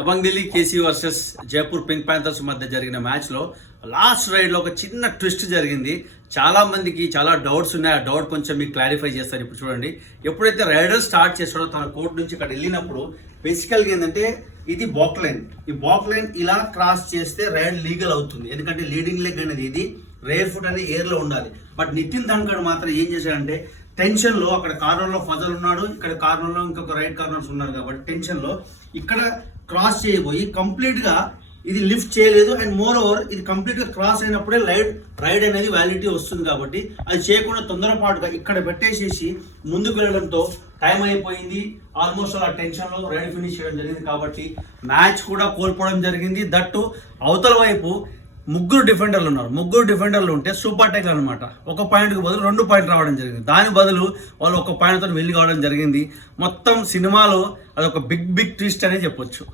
Dabangg Delhi KC versus Jaipur Pink Panthers మధ్య జరిగిన మ్యాచ్లో లాస్ట్ రైడ్లో ఒక చిన్న ట్విస్ట్ జరిగింది. చాలా మందికి చాలా డౌట్స్ ఉన్నాయి. ఆ డౌట్ కొంచెం మీకు క్లారిఫై చేస్తారు. ఇప్పుడు చూడండి, ఎప్పుడైతే రైడర్ స్టార్ట్ చేస్తాడో తన కోర్ట్ నుంచి ఇక్కడ వెళ్ళినప్పుడు బేసికల్గా ఏంటంటే ఇది బాక్ లైన్. ఈ బాక్ లైన్ ఇలా క్రాస్ చేస్తే రైడ్ లీగల్ అవుతుంది. ఎందుకంటే లీడింగ్ లెగ్ అనేది ఇది రేర్ ఫుట్ అనేది ఎయిర్లో ఉండాలి. బట్ నితిన్ ధన్కడ్ మాత్రం ఏం చేశాడంటే టెన్షన్లో అక్కడ కార్నర్లో ఫజల్ ఉన్నాడు, ఇక్కడ కార్నర్లో ఇంకొక రైట్ కార్నర్స్ ఉన్నారు కాబట్టి టెన్షన్లో ఇక్కడ క్రాస్ చేయబోయి కంప్లీట్గా ఇది లిఫ్ట్ చేయలేదు. అండ్ మోర్ ఓవర్ ఇది కంప్లీట్గా క్రాస్ అయినప్పుడే రైడ్ అనేది వ్యాలిడిటీ వస్తుంది. కాబట్టి అది చేయకుండా తొందరపాటుగా ఇక్కడ పెట్టేసేసి ముందుకు వెళ్ళడంతో టైం అయిపోయింది. ఆల్మోస్ట్ అలా టెన్షన్లో రైడ్ ఫినిష్ చేయడం జరిగింది. కాబట్టి మ్యాచ్ కూడా కోల్పోవడం జరిగింది. దట్టు అవతల వైపు ముగ్గురు డిఫెండర్లు ఉంటే సూపర్ టెక్ అనమాట. ఒక పాయింట్కి బదులు 2 పాయింట్లు రావడం జరిగింది. దాని బదులు వాళ్ళు ఒక పాయింట్తో వెళ్ళి కావడం జరిగింది. మొత్తం సినిమాలో అదొక బిగ్ ట్విస్ట్ అనే చెప్పొచ్చు.